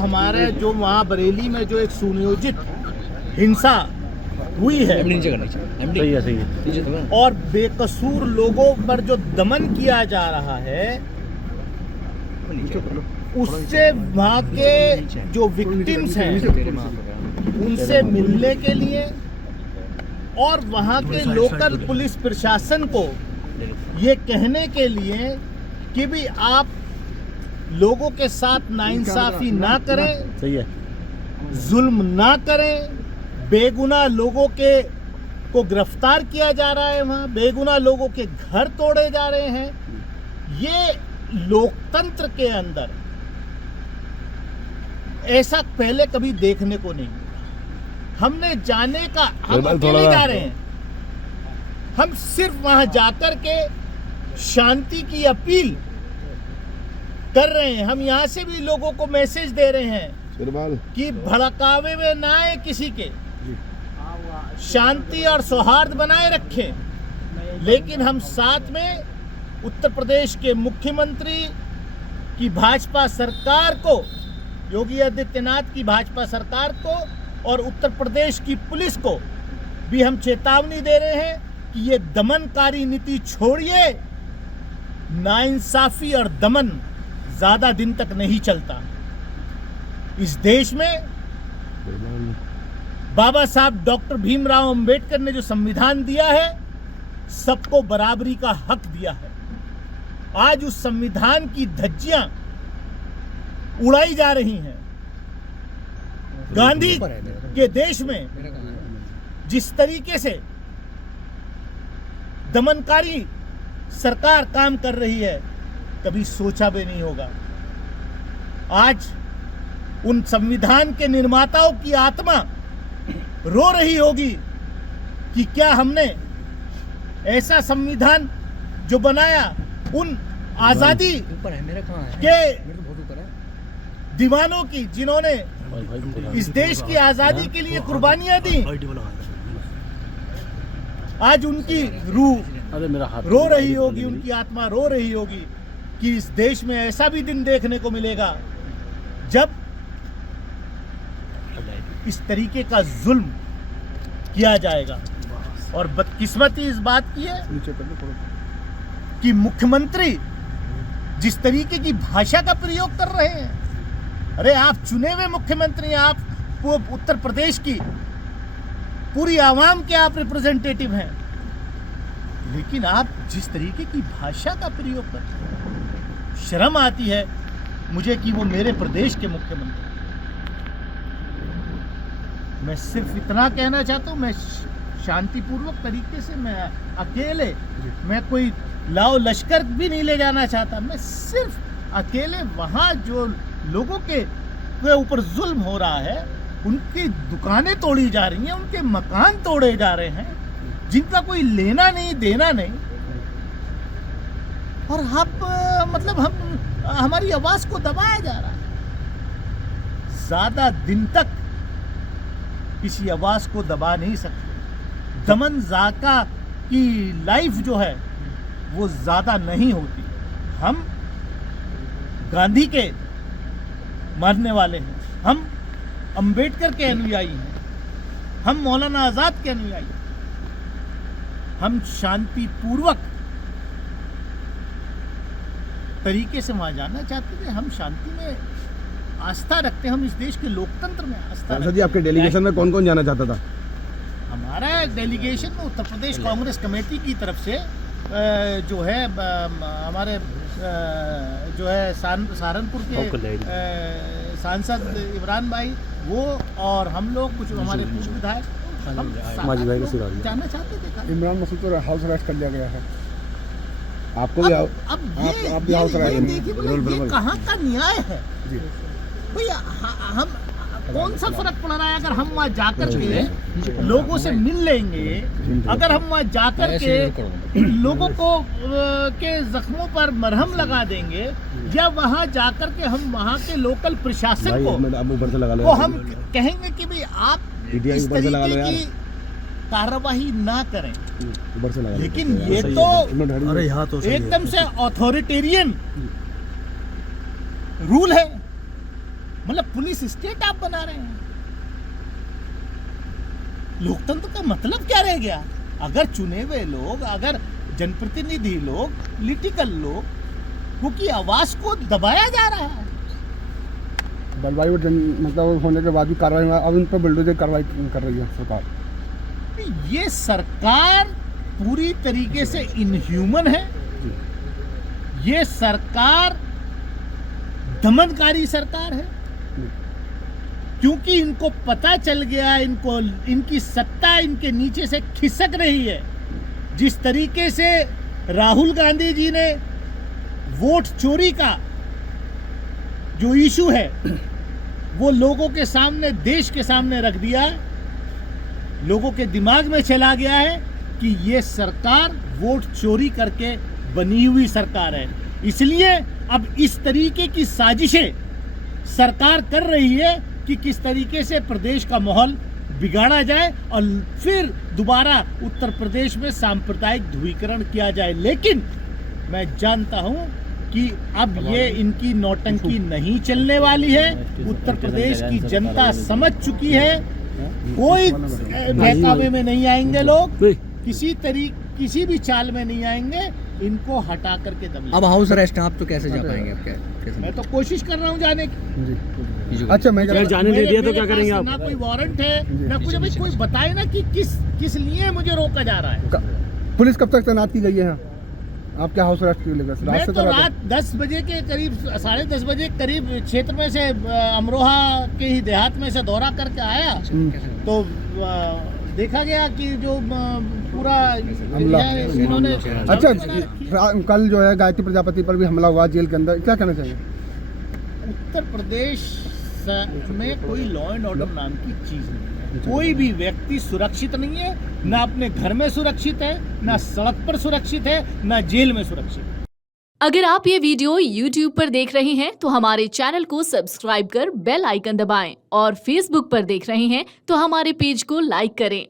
हमारे जो वहाँ बरेली में जो एक सुनियोजित हिंसा हुई है और बेकसूर लोगों पर जो दमन किया जा रहा है, उससे वहाँ के जो विक्टिम्स हैं उनसे मिलने के लिए और वहाँ के लोकल पुलिस प्रशासन को ये कहने के लिए कि भी आप लोगों के साथ नाइंसाफी ना करें, सही है, जुल्म ना करें, बेगुनाह लोगों के को गिरफ्तार किया जा रहा है, वहाँ बेगुनाह लोगों के घर तोड़े जा रहे हैं। ये लोकतंत्र के अंदर ऐसा पहले कभी देखने को नहीं मिला। हमने जाने का, हम अकेले जा रहे हैं, हम सिर्फ वहां जाकर के शांति की अपील कर रहे हैं। हम यहाँ से भी लोगों को मैसेज दे रहे हैं कि भड़कावे में ना आए, किसी के शांति और सौहार्द बनाए रखें। लेकिन हम साथ में उत्तर प्रदेश के मुख्यमंत्री की भाजपा सरकार को, योगी आदित्यनाथ की भाजपा सरकार को और उत्तर प्रदेश की पुलिस को भी हम चेतावनी दे रहे हैं कि ये दमनकारी नीति छोड़िए। नाइंसाफी और दमन ज्यादा दिन तक नहीं चलता। इस देश में बाबा साहब डॉक्टर भीमराव अंबेडकर ने जो संविधान दिया है, सबको बराबरी का हक दिया है। आज उस संविधान की धज्जियां उड़ाई जा रही हैं। गांधी के देश में जिस तरीके से दमनकारी सरकार काम कर रही है, कभी सोचा भी नहीं होगा। आज उन संविधान के निर्माताओं की आत्मा रो रही होगी कि क्या हमने ऐसा संविधान जो बनाया उन आजादी के दीवानों की, जिन्होंने इस देश की आजादी के लिए कुर्बानियां दी, आज उनकी रूह रो रही होगी, उनकी आत्मा रो रही होगी कि इस देश में ऐसा भी दिन देखने को मिलेगा जब इस तरीके का जुल्म किया जाएगा। और बदकिस्मती इस बात की है कि मुख्यमंत्री जिस तरीके की भाषा का प्रयोग कर रहे हैं, अरे आप चुने हुए मुख्यमंत्री हैं, आप वो उत्तर प्रदेश की पूरी आवाम के आप रिप्रेजेंटेटिव हैं, लेकिन आप जिस तरीके की भाषा का प्रयोग करते हैं, शर्म आती है मुझे कि वो मेरे प्रदेश के मुख्यमंत्री। मैं सिर्फ इतना कहना चाहता हूँ, मैं शांतिपूर्वक तरीके से, मैं अकेले, मैं कोई लाओ लश्कर भी नहीं ले जाना चाहता। मैं सिर्फ अकेले वहाँ जो लोगों के ऊपर जुल्म हो रहा है, उनकी दुकानें तोड़ी जा रही हैं, उनके मकान तोड़े जा रहे हैं, जिनका कोई लेना नहीं देना नहीं, और हम हमारी आवाज को दबाया जा रहा है। ज्यादा दिन तक किसी आवाज को दबा नहीं सकते। दमन जाका की लाइफ जो है वो ज्यादा नहीं होती। हम गांधी के मानने वाले हैं, हम अंबेडकर के अनुयायी हैं, हम मौलाना आजाद के अनुयायी हैं। हम शांतिपूर्वक तरीके से वहां जाना चाहते थे। हम शांति में आस्था रखते हैं, हम इस देश के लोकतंत्र में आस्था रखते हैं। जी, आपके डेलीगेशन में कौन कौन जाना चाहता था? हमारा डेलीगेशन में उत्तर प्रदेश कांग्रेस कमेटी की तरफ से जो है हमारे जो है सहारनपुर के सांसद इमरान भाई, वो और हम लोग, कुछ हमारे पूर्व विधायक, हम जानना चाहते थे। इमरान मसूद को हाउस अरेस्ट कर लिया गया है, आपको भी आप भी हाउस अरेस्ट। ये कहाँ का न्याय है भैया? हम कौन सा फर्क पड़ रहा है अगर हम वहाँ जाकर के लोगों से मिल लेंगे, अगर हम वहाँ जाकर के लोगों को के जख्मों पर मरहम लगा देंगे, या वहाँ जाकर के हम वहाँ के लोकल प्रशासन को हम कहेंगे कि भाई आप इस तरीके की कार्रवाई ना करें। लेकिन ये तो एकदम से ऑथोरिटेरियन रूल है। मतलब पुलिस स्टेट आप बना रहे हैं। लोकतंत्र का मतलब क्या रह गया? अगर चुने हुए लोग, अगर जनप्रतिनिधि लोग, पॉलिटिकल लोग, उनकी आवाज को दबाया जा रहा है। जलवायु मतलब होने के बाद भी कार्रवाई, अब इन पर बुलडोजर कार्रवाई कर रही है सरकार। ये सरकार पूरी तरीके से इनह्यूमन है। ये सरकार दमनकारी सरकार है, क्योंकि इनको पता चल गया, इनको इनकी सत्ता इनके नीचे से खिसक रही है। जिस तरीके से राहुल गांधी जी ने वोट चोरी का जो इशू है वो लोगों के सामने, देश के सामने रख दिया, लोगों के दिमाग में चला गया है कि ये सरकार वोट चोरी करके बनी हुई सरकार है। इसलिए अब इस तरीके की साजिशें सरकार कर रही है कि किस तरीके से प्रदेश का माहौल बिगाड़ा जाए और फिर दोबारा उत्तर प्रदेश में सांप्रदायिक ध्रुवीकरण किया जाए। लेकिन मैं जानता हूं कि अब ये इनकी नौटंकी नहीं चलने वाली है। उत्तर प्रदेश की जनता समझ चुकी है। कोई बहकावे में नहीं आएंगे लोग, किसी भी चाल में नहीं आएंगे। इनको हटा करके दम। अब हाउस अरेस्ट आप तो कैसे जा पाएंगे? अब कैसे? मैं तो कोशिश कर रहा हूँ जाने की। जी। अच्छा, मैं जाने दे दिया तो क्या करेंगे आप? ना कोई वारंट है ना कुछ। भाई कोई बताए ना कि किस लिए मुझे रोका जा रहा है। पुलिस कब तक तैनात की गई है? आप क्या हाउस अरेस्ट लेकर? मैं तो रात 10 बजे के करीब, 10:30 बजे करीब क्षेत्र में से, अमरोहा के ही देहात में से दौरा करके आया तो देखा गया कि जो पूरा इन्होंने। अच्छा, कल जो है गायत्री प्रजापति पर भी हमला हुआ जेल के अंदर, क्या कहना चाहिए? उत्तर प्रदेश में कोई लॉ एंड ऑर्डर नाम की चीज नहीं है। कोई भी व्यक्ति सुरक्षित नहीं है, ना अपने घर में सुरक्षित है, ना सड़क पर सुरक्षित है, ना जेल में सुरक्षित है। अगर आप ये वीडियो YouTube पर देख रहे हैं तो हमारे चैनल को सब्सक्राइब कर बेल आइकन दबाएं, और Facebook पर देख रहे हैं तो हमारे पेज को लाइक करें।